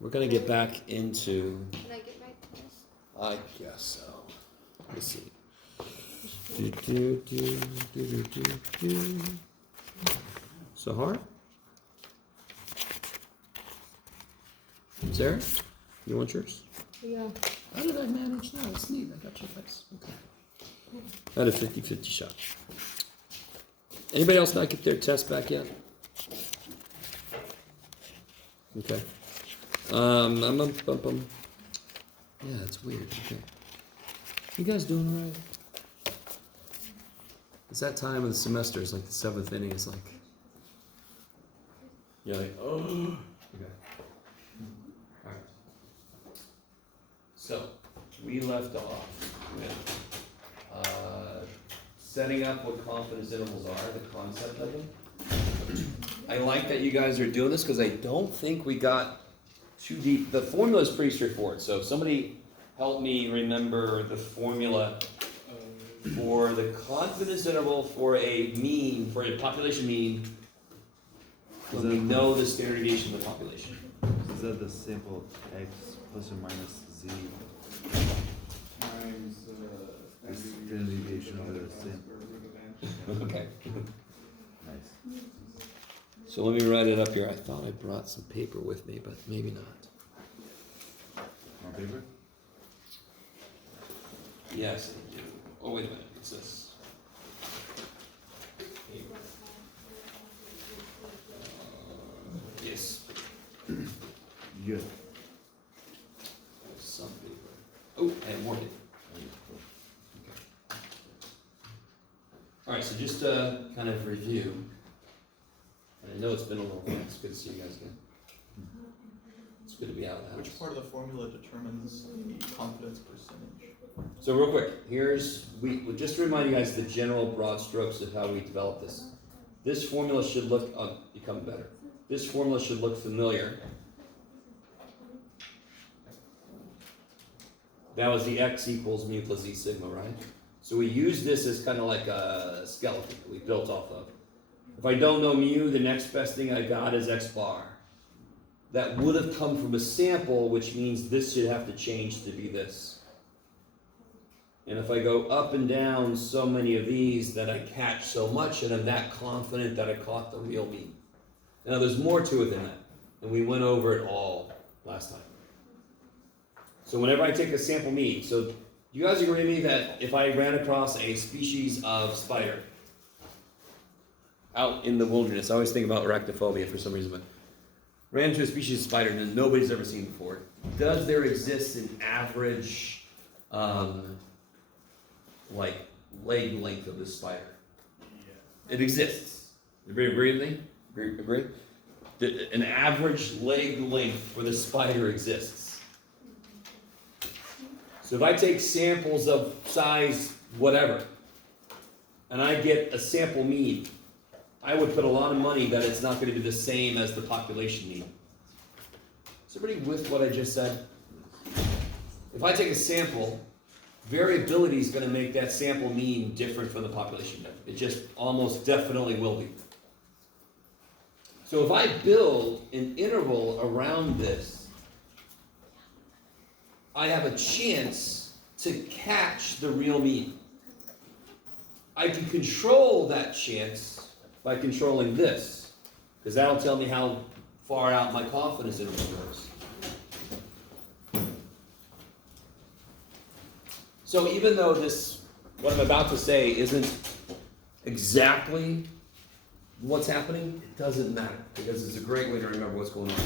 we're going to get back into... Can I get back to this? I guess so. Let's see. Sahar? Sarah? You want yours? Yeah. How did I manage that? It's neat. I got your face. Okay. That a 50-50 shot. Anybody else not get their test back yet? Okay. Yeah, it's weird. Okay. You guys doing all right? It's that time of the semester. It's like the seventh inning. It's like, you're like, oh. Okay. All right. So, we left off with setting up what confidence intervals are, the concept of them. I like that you guys are doing this because I don't think we got too deep. The formula is pretty straightforward. So if somebody help me remember the formula for the confidence interval for a mean, for a population mean, when we know the standard deviation of the population. Is that the sample x plus or minus z? Times Standard deviation of the sample. Okay. Nice. So let me write it up here. I thought I brought some paper with me, but maybe not. More paper? Yes, I do. Oh, wait a minute. What's this? Yes. Yeah. Some paper. Oh, I have more paper. Okay. All right, so just to kind of review. I know it's been a little while. It's good to see you guys again. It's good to be out of the house. Which part of the formula determines the confidence percentage? So real quick, we'll just remind you guys the general broad strokes of how we develop this. This formula should look, become better. This formula should look familiar. That was the x equals mu plus z sigma, right? So we use this as kind of like a skeleton that we built off of. If I don't know mu, the next best thing I got is x bar. That would have come from a sample, which means this should have to change to be this. And if I go up and down so many of these that I catch so much, and I'm that confident that I caught the real mean. Now there's more to it than that, and we went over it all last time. So whenever I take a sample mean, so you guys agree with me that if I ran across a species of spider out in the wilderness, I always think about arachnophobia for some reason, but ran into a species of spider that nobody's ever seen before. Does there exist an average, like, leg length of this spider? Yeah. It exists. Everybody agree with me? Agree? An average leg length for the spider exists. So if I take samples of size whatever, and I get a sample mean, I would put a lot of money that it's not going to be the same as the population mean. Is everybody with what I just said? If I take a sample, variability is going to make that sample mean different from the population mean. It just almost definitely will be. So if I build an interval around this, I have a chance to catch the real mean. I can control that chance by controlling this, because that'll tell me how far out my confidence interval goes. So even though what I'm about to say isn't exactly what's happening, it doesn't matter, because it's a great way to remember what's going on.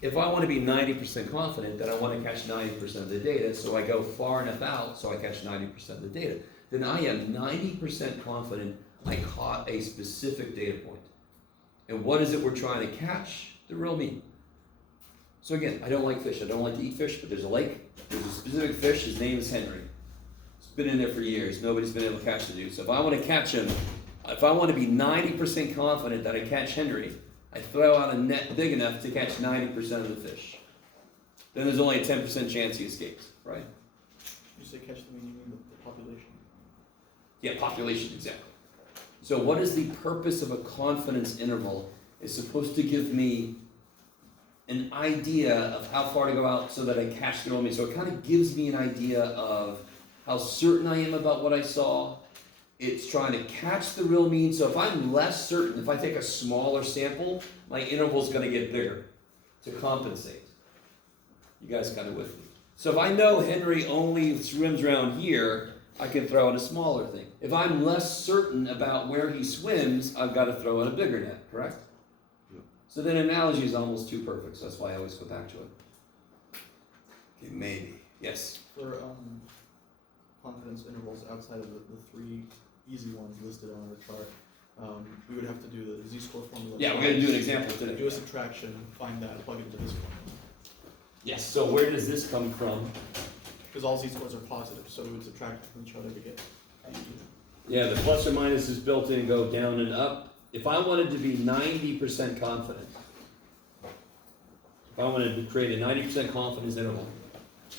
If I want to be 90% confident that I want to catch 90% of the data, so I go far enough out so I catch 90% of the data, then I am 90% confident I caught a specific data point. And what is it we're trying to catch? The real mean. So again, I don't like fish. I don't like to eat fish, but there's a lake. There's a specific fish. His name is Henry. It's been in there for years. Nobody's been able to catch the dude. So if I want to catch him, if I want to be 90% confident that I catch Henry, I throw out a net big enough to catch 90% of the fish. Then there's only a 10% chance he escapes, right? You say catch the mean, you mean the population? Yeah, population, exactly. So what is the purpose of a confidence interval? It's supposed to give me an idea of how far to go out so that I catch the real mean. So it kind of gives me an idea of how certain I am about what I saw. It's trying to catch the real mean. So if I'm less certain, if I take a smaller sample, my interval's going to get bigger to compensate. You guys kind of with me? So if I know Henry only swims around here, I can throw out a smaller thing. If I'm less certain about where he swims, I've got to throw out a bigger net, correct? Yep. So then analogy is almost too perfect, so that's why I always go back to it. Okay, maybe. Yes? For confidence intervals outside of the three easy ones listed on our chart, we would have to do the z-score formula. Yeah, we're going to do an example today. Do a subtraction, find that, plug it into this one. Yes, so where does this come from? Because all z-scores are positive, so we would subtract from each other to get the Yeah, the plus or minus is built in and go down and up. If I wanted to be 90% confident, if I wanted to create a 90% confidence interval,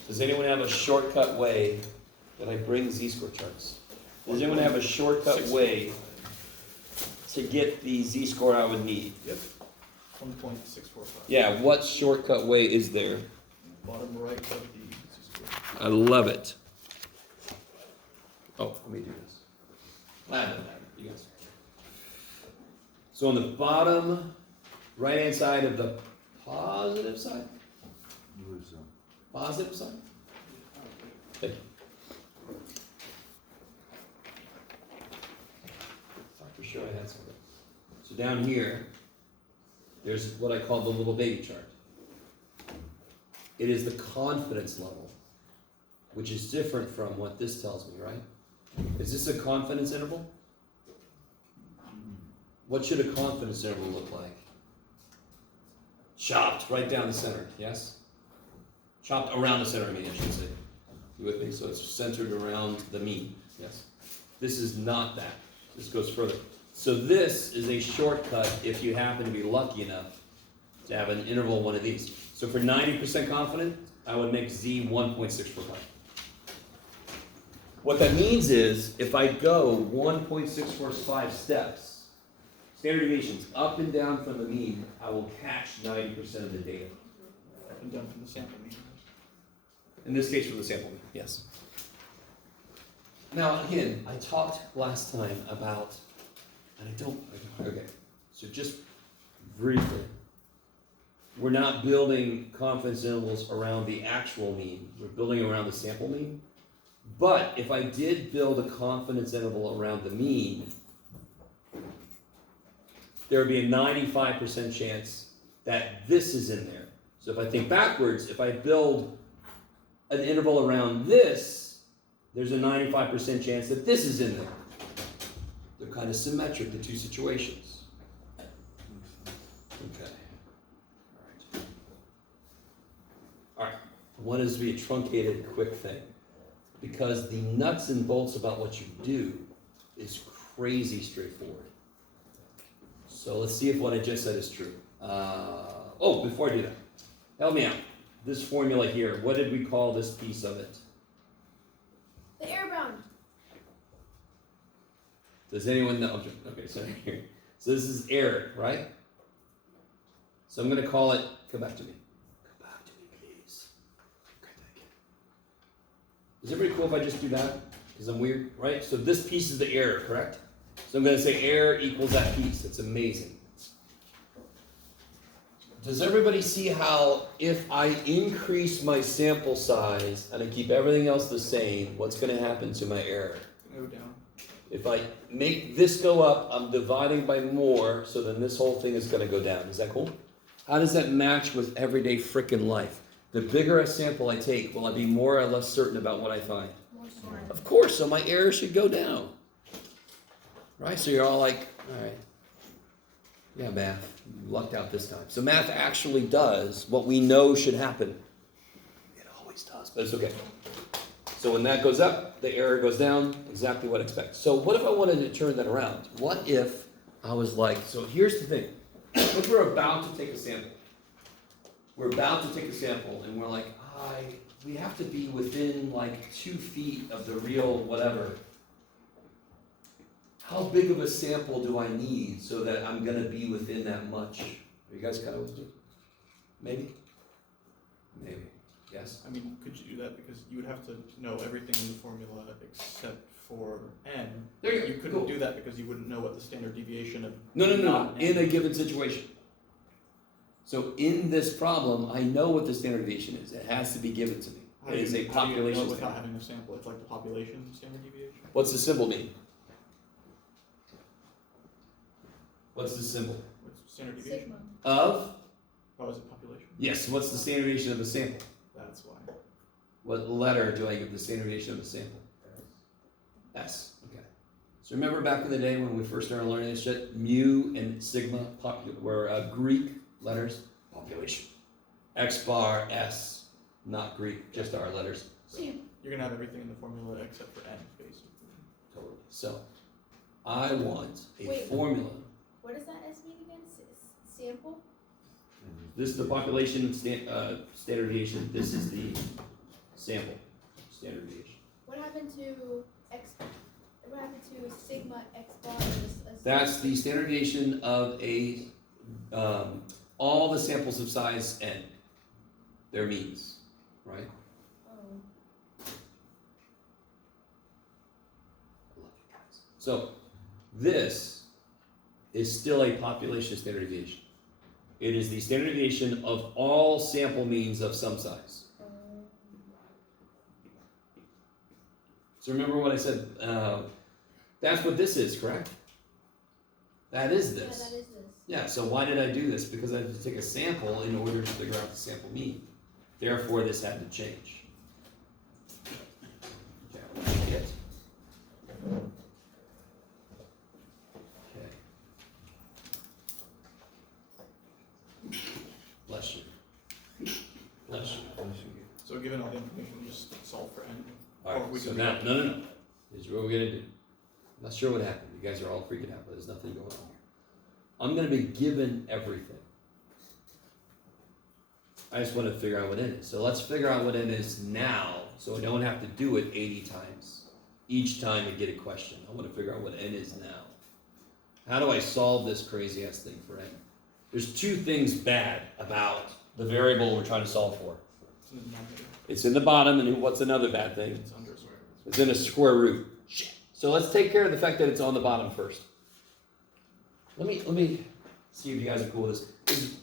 does anyone have a shortcut way that I bring z-score charts? Does anyone have a shortcut way to get the z-score I would need? Yep. 1.645. Yeah, what shortcut way is there? Bottom right of the z-score. I love it. Oh, let me do this. You guys. So on the bottom right-hand side of the positive side? Blue zone. Positive side? Thank you. Thought for sure I had something. So down here, there's what I call the little baby chart. It is the confidence level, which is different from what this tells me, right? Is this a confidence interval? What should a confidence interval look like? Chopped right down the center, yes? Chopped around the center, I should say. You with me? So it's centered around the mean, yes? This is not that. This goes further. So this is a shortcut if you happen to be lucky enough to have an interval one of these. So for 90% confident, I would make Z 1.645. What that means is, if I go 1.645 steps, standard deviations, up and down from the mean, I will catch 90% of the data. Up and down from the sample mean. In this case, from the sample mean, yes. Now, again, I talked last time about, and I don't, okay, so just briefly, we're not building confidence intervals around the actual mean, we're building around the sample mean. But if I did build a confidence interval around the mean, there would be a 95% chance that this is in there. So if I think backwards, if I build an interval around this, there's a 95% chance that this is in there. They're kind of symmetric, the two situations. Okay. All right. I want this to be a truncated, quick thing. Because the nuts and bolts about what you do is crazy straightforward. So let's see if what I just said is true. Before I do that, help me out. This formula here, what did we call this piece of it? The airbound. Does anyone know? Okay, so here. So this is air, right? So I'm going to call it, come back to me. Come back to me, please. Okay, thank you. Is everybody cool if I just do that? Because I'm weird, right? So this piece is the air, correct? So I'm going to say air equals that piece. That's amazing. Does everybody see how if I increase my sample size and I keep everything else the same, what's going to happen to my error? Go down. If I make this go up, I'm dividing by more, so then this whole thing is going to go down. Is that cool? How does that match with everyday frickin' life? The bigger a sample I take, will I be more or less certain about what I find? Of course, so my error should go down. Right? So you're all like, all right. Yeah, math, you lucked out this time. So math actually does what we know should happen. It always does, but it's okay. So when that goes up, the error goes down, exactly what I expect. So what if I wanted to turn that around? What if I was like, so here's the thing. If we're about to take a sample, and we're like, we have to be within like 2 feet of the real whatever. How big of a sample do I need so that I'm going to be within that much? Are you guys kind of with me? Maybe? Maybe, yes? I mean, could you do that? Because you would have to know everything in the formula except for n. There you go. You couldn't Cool. do that because you wouldn't know what the standard deviation of No, not in n. a given situation. So in this problem, I know what the standard deviation is. It has to be given to me. How It do is you- a how do you know population without standard. having a sample? It's like the population standard deviation. What's the symbol mean? What's the symbol? What's standard deviation? Sigma. Of? Oh, is it population? Yes, what's the standard deviation of the sample? That's why. What letter do I give the standard deviation of the sample? S. Okay. So remember back in the day when we first started learning this shit, mu and sigma were Greek letters. Population. X bar S, not Greek, just our letters. Sam. You're gonna have everything in the formula except for n, basically. Totally. So I want a Wait. formula. What does that S mean again? Sample? This is the population standard deviation. This is the sample standard deviation. What happened to X? What happened to sigma X bar? That's the standard deviation of all the samples of size n. Their means, right? Oh. So this is still a population standard deviation. It is the standard deviation of all sample means of some size. So remember what I said, that's what this is, correct? That is Yeah, this. that is this. Yeah, so why did I do this? Because I had to take a sample in order to figure out the sample mean. Therefore, this had to change. Okay, I'll make it. Okay. Bless you. Bless you. So given all the information, we just solve for n. All Or right, we so can now, do- no. Here's what we're gonna do. I'm not sure what happened. You guys are all freaking out, but there's nothing going on here. I'm gonna be given everything. I just wanna figure out what n is. So let's figure out what n is now, so I don't have to do it 80 times. Each time I get a question. I wanna figure out what n is now. How do I solve this crazy ass thing for n? There's two things bad about the variable we're trying to solve for. It's in the denominator. It's in the bottom, and what's another bad thing? It's under square root. It's in a square root. Shit. So let's take care of the fact that it's on the bottom first. Let me see if you guys are cool with this. There's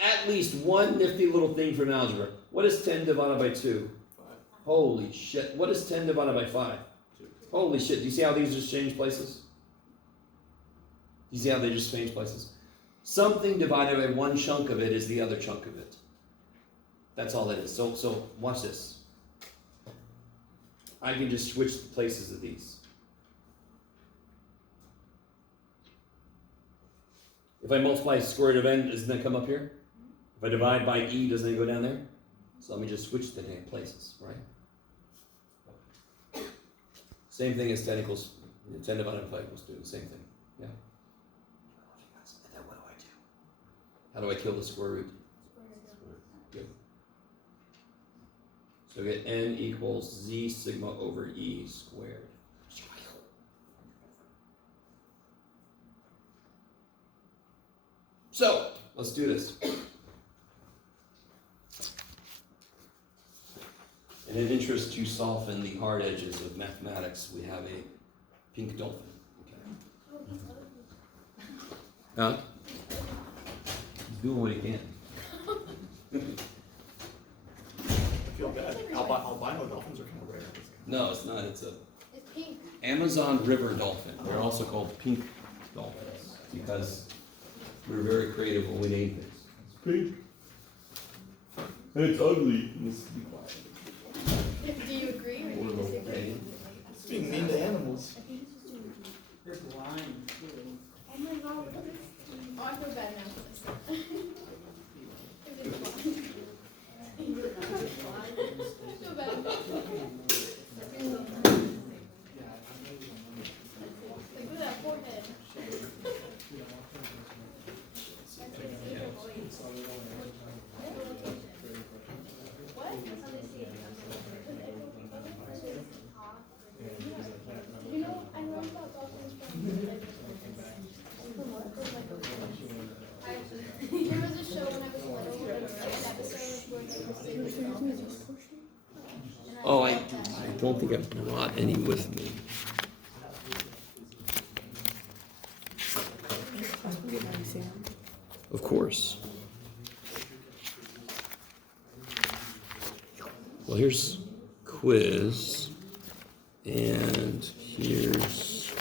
at least one nifty little thing from algebra. What is 10 divided by 2? 5, Holy shit. What is 10 divided by 5? 2. Holy shit. Do you see how these just change places? Do you see how they just change places? Something divided by one chunk of it is the other chunk of it. That's all it is. So watch this. I can just switch the places of these. If I multiply square root of n, doesn't that come up here? If I divide by e, doesn't it go down there? So let me just switch the damn places, right? Same thing as 10 equals, 10 divided by 5 equals 2, the same thing, yeah? And then what do I do? How do I kill the square root? Good. So we get n equals z sigma over e squared. So, let's do this. In an interest to soften the hard edges of mathematics, we have a pink dolphin. Okay. Oh, he's ugly. Huh? He's doing what he can. I feel bad. Albino dolphins are kind of rare. No, it's not. It's a It's pink. Amazon river dolphin. They're also called pink dolphins because we're very creative when we name things. It's pink. And it's ugly. Do you agree or do you disagree? It's being mean to animals. I think it's just doing They're blind too. Oh my god, look at this. Oh, I feel bad now. I feel bad. Look at that forehead. What? You know, I learned about dolphins from what? There was don't think I brought any with me. Of course. Well, here's quiz, and here's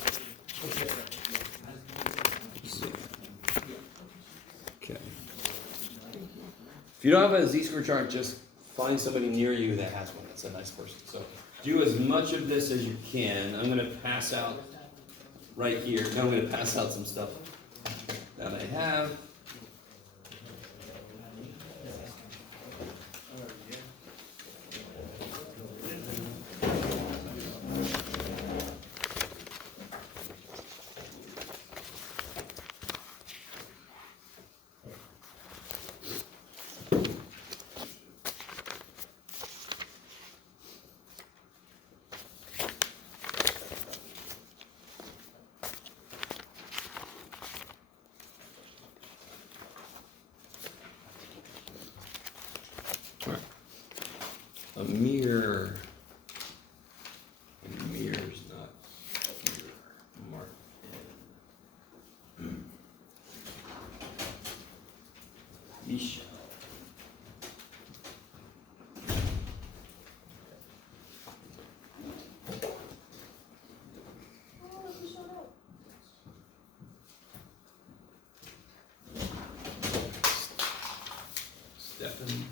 Z. Okay. If you don't have a z-score chart, just find somebody near you that has one. That's a nice person. So do as much of this as you can. I'm going to pass out right here. Now I'm going to pass out some stuff that I have. A mirror. A mirror's not here. Mark in. Yeesh. Stefan.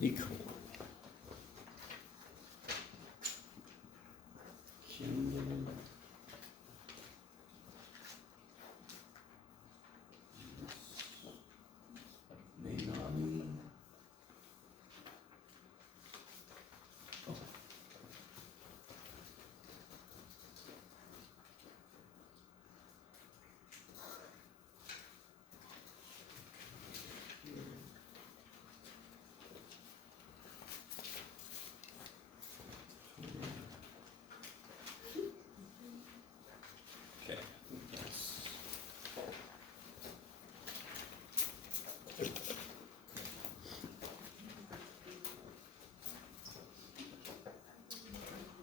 Nicole. Kim. Maynami. Oh. Okay. Yes.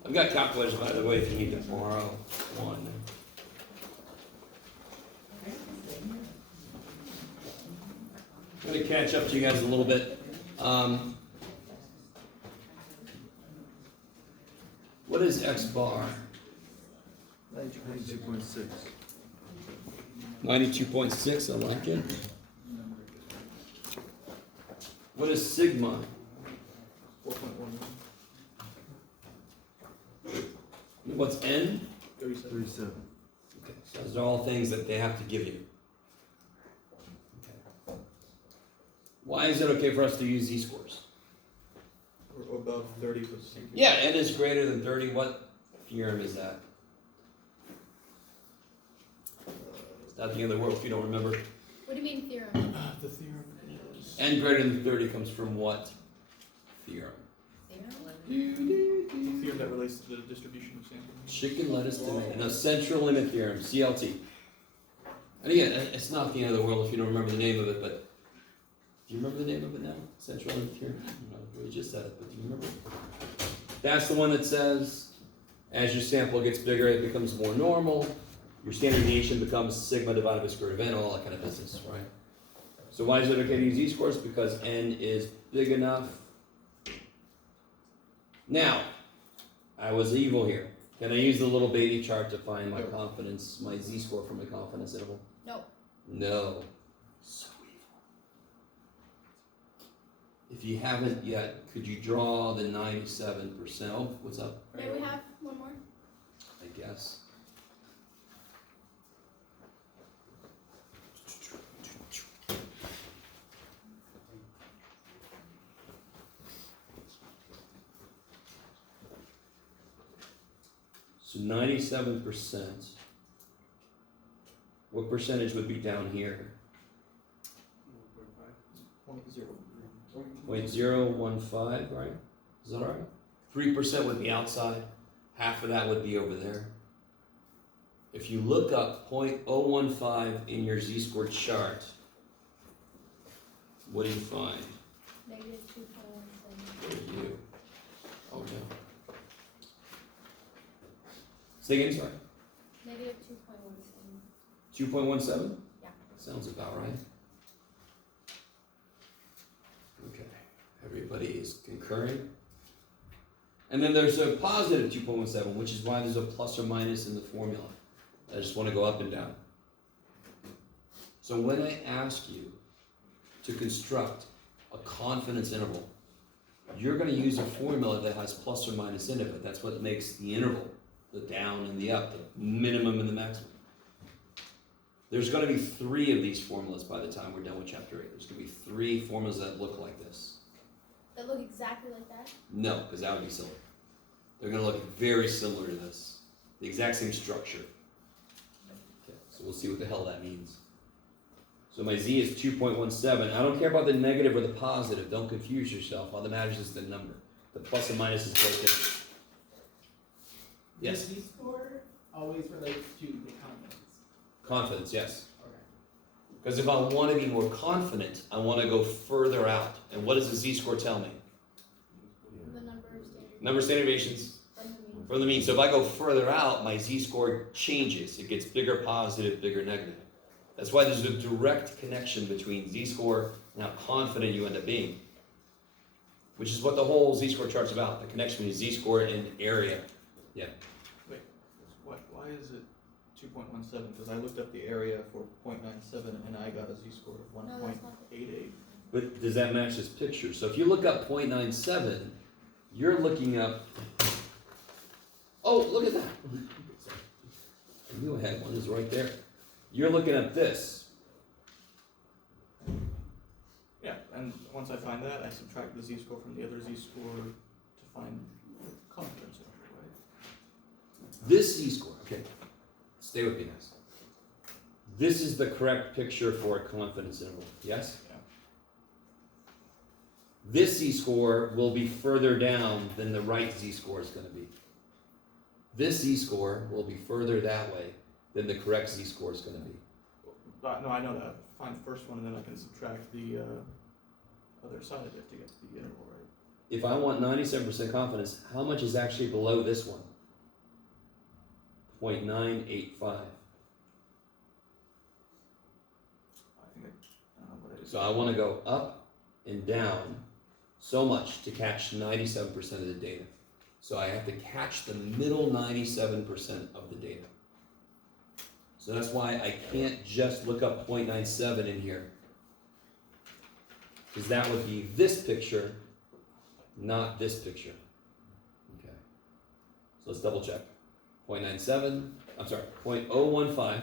I've got calculators, by the way, if you need to borrow one. I'm going to catch up to you guys a little bit. What is X bar? 92.6. 92.6, I like it. What is sigma? 4.11. What's n? 37. 37. Okay, so those are all things that they have to give you. Okay. Why is it okay for us to use z-scores? Or above 30 for the same. Yeah, n is greater than 30. What theorem is that? It's not the end of the world if you don't remember. What do you mean theorem? The theorem is. N greater than 30 comes from what theorem? Theorem? The theorem that relates to the distribution of samples. Chicken, lettuce, tomato. No, central limit theorem, CLT. And again, it's not the end of the world if you don't remember the name of it, but do you remember the name of it now? Central limit theorem? No, we just said it, but do you remember? That's the one that says, as your sample gets bigger, it becomes more normal. Your standard deviation becomes sigma divided by square root of n, all that kind of business, right? So why is it okay to use z-scores? Because n is big enough. Now, I was evil here. Can I use the little baby chart to find my confidence, my z-score for my confidence interval? No. No. So evil. If you haven't yet, could you draw the 97%? Oh, what's up? May we have one more? I guess. So 97%. What percentage would be down here? 0.015, right? Is that all right? 3% would be outside. Half of that would be over there. if you look up 0.015 in your z-score chart, what do you find? Negative 2.17. There's you. Oh no. Say again, sorry. Negative 2.17. 2.17? Yeah. Sounds about right. Okay, everybody is concurring. And then there's a positive 2.17, which is why there's a plus or minus in the formula. I just want to go up and down. So when I ask you to construct a confidence interval, you're going to use a formula that has plus or minus in it, but that's what makes the interval, the down and the up, the minimum and the maximum. There's going to be 3 of these formulas by the time we're done with chapter 8. There's going to be 3 formulas that look like this. That look exactly like that? No, because that would be silly. They're going to look very similar to this. The exact same structure. Okay, so we'll see what the hell that means. So my z is 2.17. I don't care about the negative or the positive. Don't confuse yourself. All that matters is the number. The plus and minus is built in. Yes? The z-score always relates to the confidence. Confidence, yes. Okay. Because if I want to be more confident, I want to go further out. And what does the z-score tell me? The number of standard. Number of standard deviations From the mean. from the mean. So if I go further out, my z-score changes. It gets bigger positive, bigger negative. That's why there's a direct connection between z-score and how confident you end up being. Which is what the whole z-score chart's about, the connection between z-score and area. Yeah. Wait, why is it 2.17? Because I looked up the area for 0.97 and I got a z-score of No, that's not 1.88. But does that match this picture? So if you look up 0.97, you're looking up. Oh, look at that. I knew I had one. It's right there. You're looking at this. Yeah, and once I find that, I subtract the z-score from the other z-score to find the confidence interval, right? This z-score. Okay. Stay with me, guys. This is the correct picture for a confidence interval. Yes? Yeah. This z-score will be further down than the right z-score is going to be. This z-score will be further that way than the correct z-score is going to be. No, I know that. Find the first one and then I can subtract the other side of it to get the interval, right? If I want 97% confidence, how much is actually below this one? 0.985. I think I don't know what it is. So I want to go up and down so much to catch 97% of the data. So I have to catch the middle 97% of the data. So that's why I can't just look up 0.97 in here. Because that would be this picture, not this picture. Okay. So let's double check. 0.97, I'm sorry, 0.015.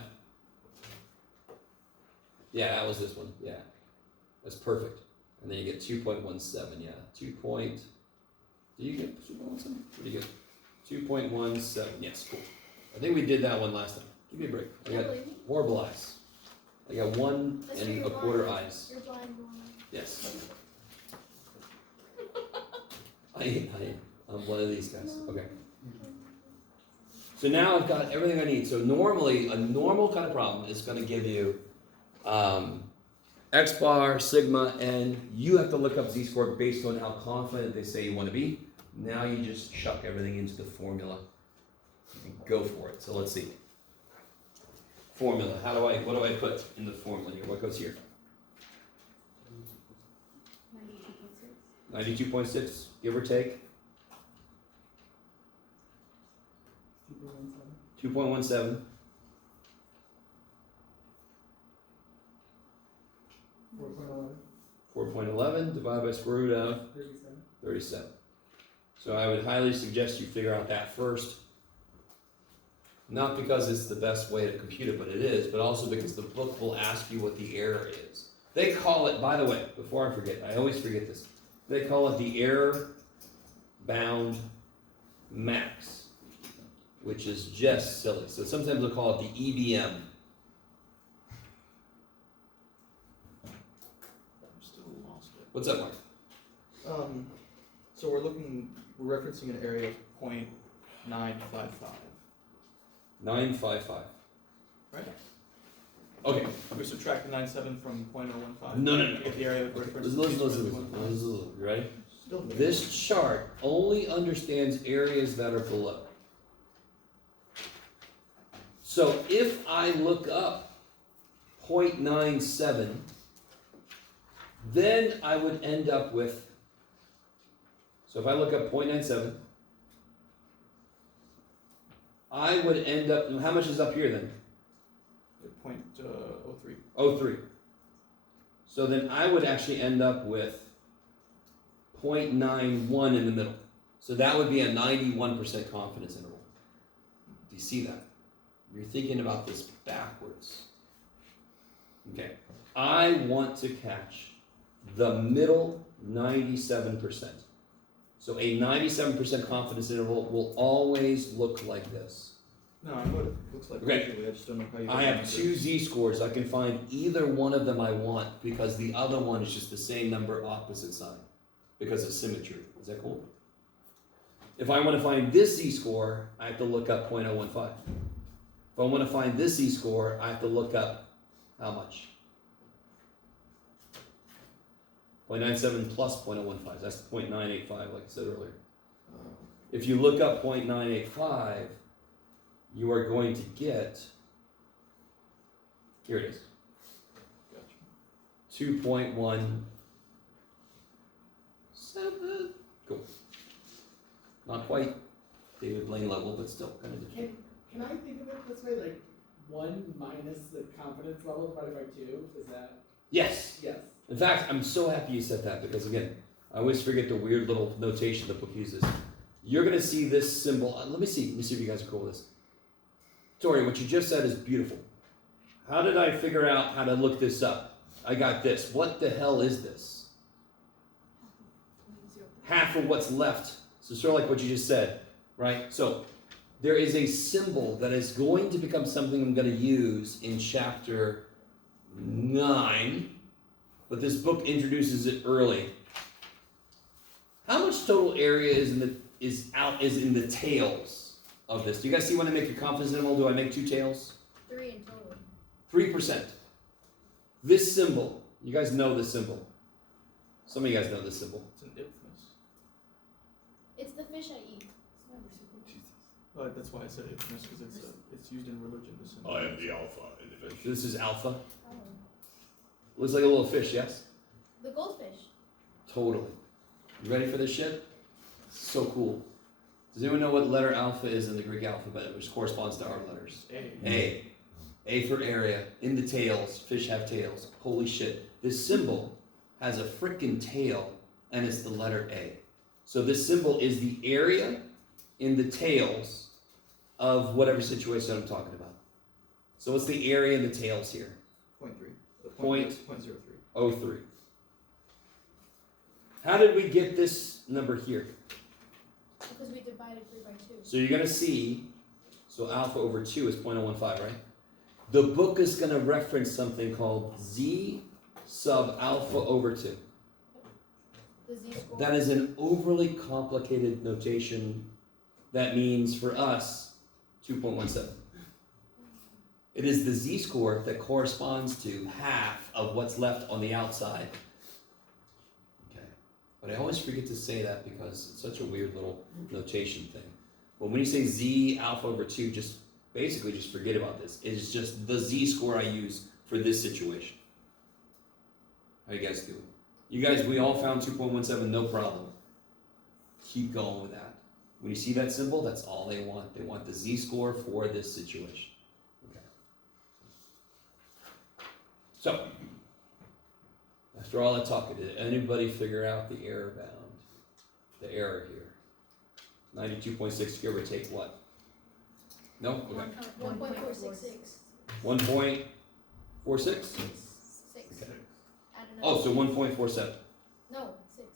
Yeah, that was this one, yeah. That's perfect. And then you get 2.17, yeah. Did you get 2.17? What do you get? 2.17, yes, cool. I think we did that one last time. Give me a break. I got Really? horrible eyes. I got 1 That's and where a you're quarter blind. eyes. You're blind, Norman. Yes. I'm one of these guys. Okay. So now I've got everything I need. So normally, a normal kind of problem is going to give you X bar, sigma, and you have to look up z-score based on how confident they say you want to be. Now you just chuck everything into the formula and go for it. So let's see. Formula. What do I put in the formula here? What goes here? 92.6. 92.6, give or take. 2.17. 4.11 divided by square root of 37. So I would highly suggest you figure out that first. Not because it's the best way to compute it, but it is, but also because the book will ask you what the error is. They call it, by the way, before I forget, I always forget this, they call it the error bound max, which is just silly. So sometimes they'll call it the EBM. I'm still lost it. What's up, Mark? So we're referencing an area of 0.955. 955. right? Okay, We subtract the 9.7 from 0.015. No, no, no. Get the area of reference. listen. You ready? Still big. This chart only understands areas that are below. So if I look up 0.97, then I would end up with, so if I look up 0.97, I would end up, how much is up here then? 0.03. 03. So then I would actually end up with 0.91 in the middle. So that would be a 91% confidence interval. Do you see that? You're thinking about this backwards. Okay. I want to catch the middle 97%. So a 97% confidence interval will always look like this. No, I know what it looks like Okay. visually, I just don't know how you. I have two z-scores. I can find either one of them I want because the other one is just the same number opposite side because of symmetry. Is that cool? If I want to find this z-score, I have to look up 0.015. If I want to find this z-score, I have to look up how much? 0.97 plus 0.015. That's 0.985 like I said earlier. If you look up 0.985, you are going to get, here it is, Gotcha. 2.17. Cool. Not quite David Blaine level, but still kind of different. Can I think of it this way, like 1 minus the confidence level divided by 2, is that, Yes. yes. In fact, I'm so happy you said that because again, I always forget the weird little notation the book uses. You're gonna see this symbol. Let me see if you guys are cool with this. Tori, what you just said is beautiful. How did I figure out how to look this up? I got this. What the hell is this? Half of what's left. So sort of like what you just said, right? So there is a symbol that is going to become something I'm going to use in chapter 9, but this book introduces it early. How much total area is in the tails of this? Do you guys see when I make a confidence interval? Do I make 2 tails? 3 in total. 3%. This symbol, you guys know this symbol. Some of you guys know this symbol. It's an isthmus. It's the fish I eat. That's why I said isthmus, because it's used in religion to symbol. I am the alpha in the fish. This is alpha. Oh. Looks like a little fish, yes? The goldfish. Totally. You ready for this shit? So cool. Does anyone know what letter alpha is in the Greek alphabet, which corresponds to our letters? A. A. A for area. In the tails. Fish have tails. Holy shit. This symbol has a frickin' tail, and it's the letter A. So this symbol is the area in the tails of whatever situation I'm talking about. So what's the area in the tails here? 0.3. Point- 0.03. 03. How did we get this number here? Because we divided 3 by 2. So you're gonna see, so alpha over 2 is 0.015, right? The book is gonna reference something called z sub alpha over 2. The z-score. That is an overly complicated notation that means for us 2.17. It is the z-score that corresponds to half of what's left on the outside. Okay. But I always forget to say that because it's such a weird little notation thing. But when you say z alpha over 2, just basically just forget about this. It's just the z-score I use for this situation. How you guys doing? You guys, we all found 2.17, no problem. Keep going with that. When you see that symbol, that's all they want. They want the z-score for this situation. Okay. So, after all that talking, did anybody figure out the error bound? The error here. 92.6, give or take what? No? Okay. 1.466. 1.46? 6. Okay. Add another Oh, so 6. 1.47. No, 6.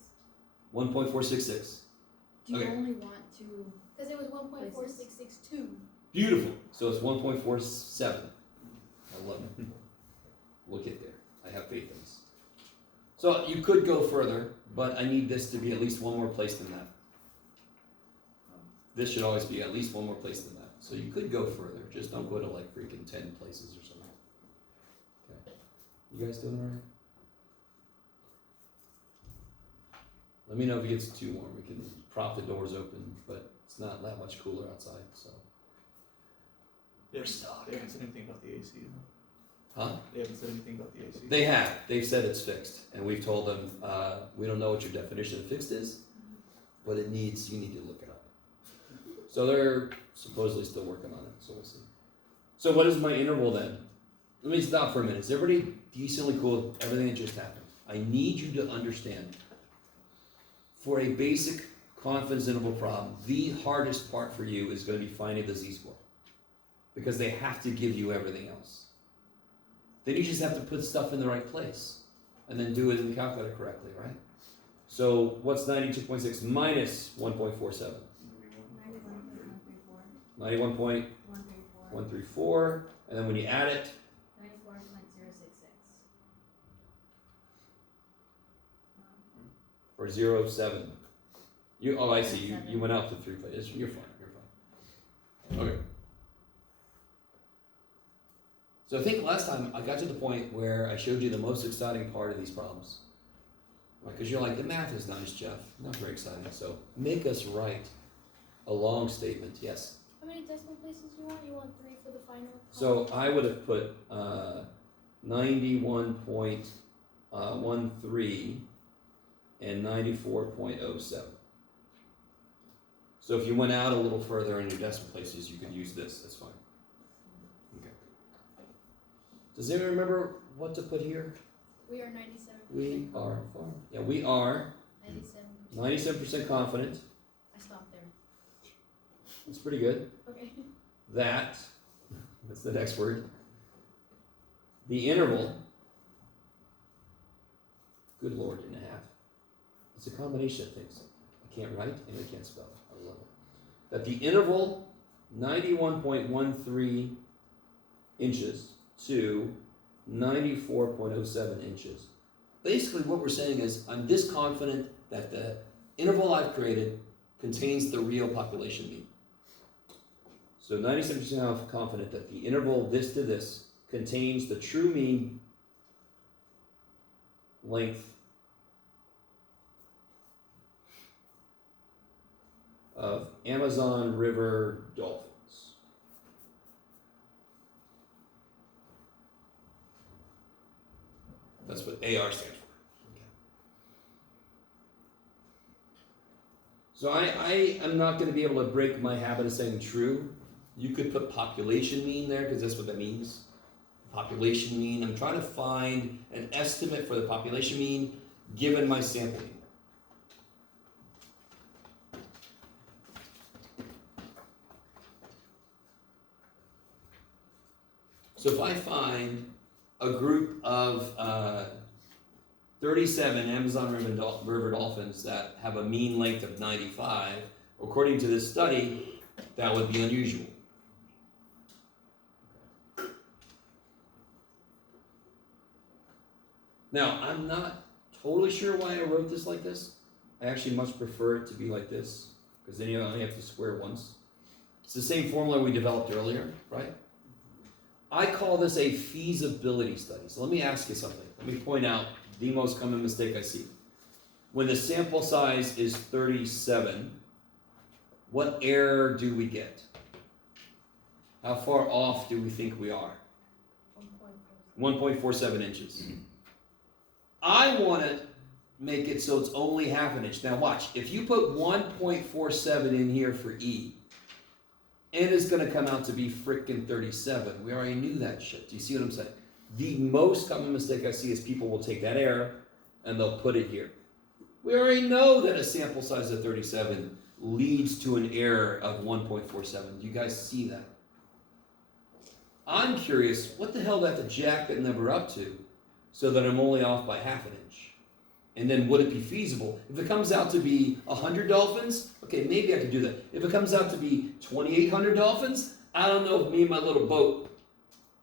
1.466. Do you Okay. only want to, Because it was 1.4662. Beautiful. So it's 1.47. I love it. We'll get there. I have faith in this. So you could go further, but I need this to be at least one more place than that. This should always be at least one more place than that. So you could go further, just don't go to like freaking 10 places or something. Okay. You guys doing all right? Let me know if it gets too warm. We can prop the doors open, but it's not that much cooler outside, so. They We're haven't, stuck. they haven't said anything about the AC. Huh? They haven't said anything about the AC. They have. They've said it's fixed, and we've told them we don't know what your definition of fixed is, but you need to look it up. So they're supposedly still working on it. So we'll see. So what is my interval then? Let me stop for a minute. Is everybody decently cool with everything that just happened? I need you to understand. For a basic confidence interval problem, the hardest part for you is going to be finding the z-score, because they have to give you everything else. Then you just have to put stuff in the right place and then do it in the calculator correctly, right? So what's 92.6 minus 1.47? 91.134. And then when you add it, 94.066. or 0.7. I see. You went out to 3 places. You're fine. Okay. So I think last time I got to the point where I showed you the most exciting part of these problems. Because you're like, the math is nice, Jeff. Not very exciting. So make us write a long statement. Yes? How many decimal places do you want? You want 3 for the final? So I would have put 91.13 and 94.07. So if you went out a little further in your decimal places, you could use this. That's fine. Okay. Does anyone remember what to put here? We are 97%. We are fine. Yeah, we are 97% confident. I stopped there. That's pretty good. Okay. That's the next word. The interval, good Lord, and a half. It's a combination of things. I can't write and I can't spell. I love it. That the interval, 91.13 inches to 94.07 inches. Basically what we're saying is I'm this confident that the interval I've created contains the real population mean. So 97% confident that the interval this to this contains the true mean length of Amazon River dolphins. That's what AR stands for. So I am not going to be able to break my habit of saying true. You could put population mean there because that's what that means. Population mean. I'm trying to find an estimate for the population mean given my sample mean. So if I find a group of 37 Amazon River dolphins that have a mean length of 95, according to this study, that would be unusual. Now, I'm not totally sure why I wrote this like this. I actually much prefer it to be like this, because then you only have to square it once. It's the same formula we developed earlier, right? I call this a feasibility study. So let me ask you something. Let me point out the most common mistake I see. When the sample size is 37, what error do we get? How far off do we think we are? 1.47 inches. I want to make it so it's only half an inch. Now watch, if you put 1.47 in here for E, N is going to come out to be frickin' 37. We already knew that shit. Do you see what I'm saying? The most common mistake I see is people will take that error and they'll put it here. We already know that a sample size of 37 leads to an error of 1.47. Do you guys see that? I'm curious, what the hell did I have to jack that number up to so that I'm only off by half an inch? And then would it be feasible? If it comes out to be 100 dolphins, okay, maybe I could do that. If it comes out to be 2,800 dolphins, I don't know if me and my little boat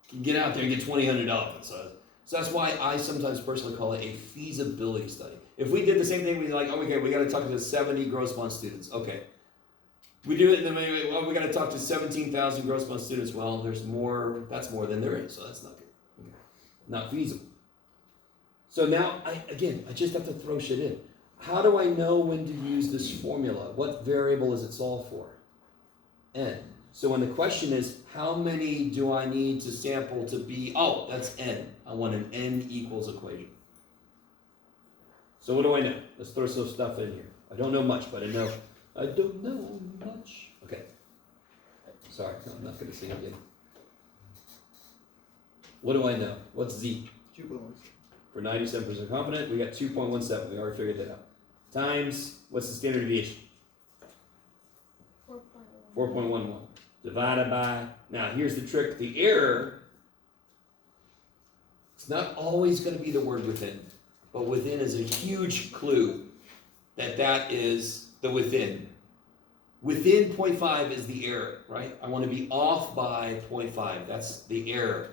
can get out there and get 2,800 dolphins. So that's why I sometimes personally call it a feasibility study. If we did the same thing, we'd be like, oh, okay, we got to talk to 70 Grossmont students. Okay, We do it, and then maybe, well, we gotta talk to 17,000 gross month students. Well, there's more, that's more than there is, so that's not good. Not feasible. So now, I just have to throw shit in. How do I know when to use this formula? What variable is it solved for? N. So when the question is, how many do I need to sample to be, oh, that's N. I want an N equals equation. So what do I know? Let's throw some stuff in here. I don't know much, but I don't know much. Okay. Sorry, I'm not gonna sing again. What do I know? What's Z? 2.1. For 97% confident, we got 2.17. We already figured that out. Times, what's the standard deviation? 4.11. Divided by, now here's the trick. The error, it's not always going to be the word within, but within is a huge clue that is the within. Within 0.5 is the error, right? I want to be off by 0.5. That's the error.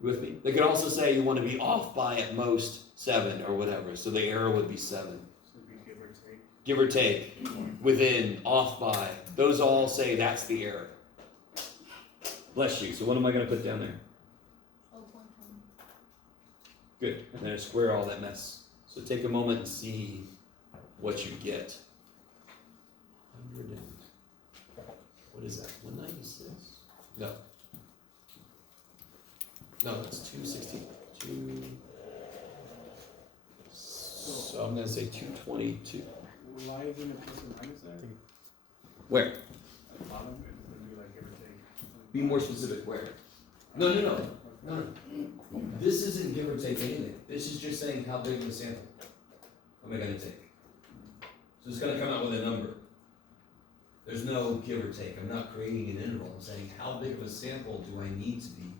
You with me? They could also say you want to be off by at most 7 or whatever. So the error would be 7. So it'd be give or take. Give or take. Within, off by. Those all say that's the error. Bless you. So what am I going to put down there? Good. And then I square all that mess. So take a moment and see what you get. 100 and, what is that? 196? No. No, that's 262. So I'm going to say 222. Why isn't it plus or minus there? Where? At the bottom, it would be like give or take. Be more specific. Where? No. This isn't give or take anything. This is just saying how big of a sample am I going to take. So it's going to come out with a number. There's no give or take. I'm not creating an interval. I'm saying how big of a sample do I need to be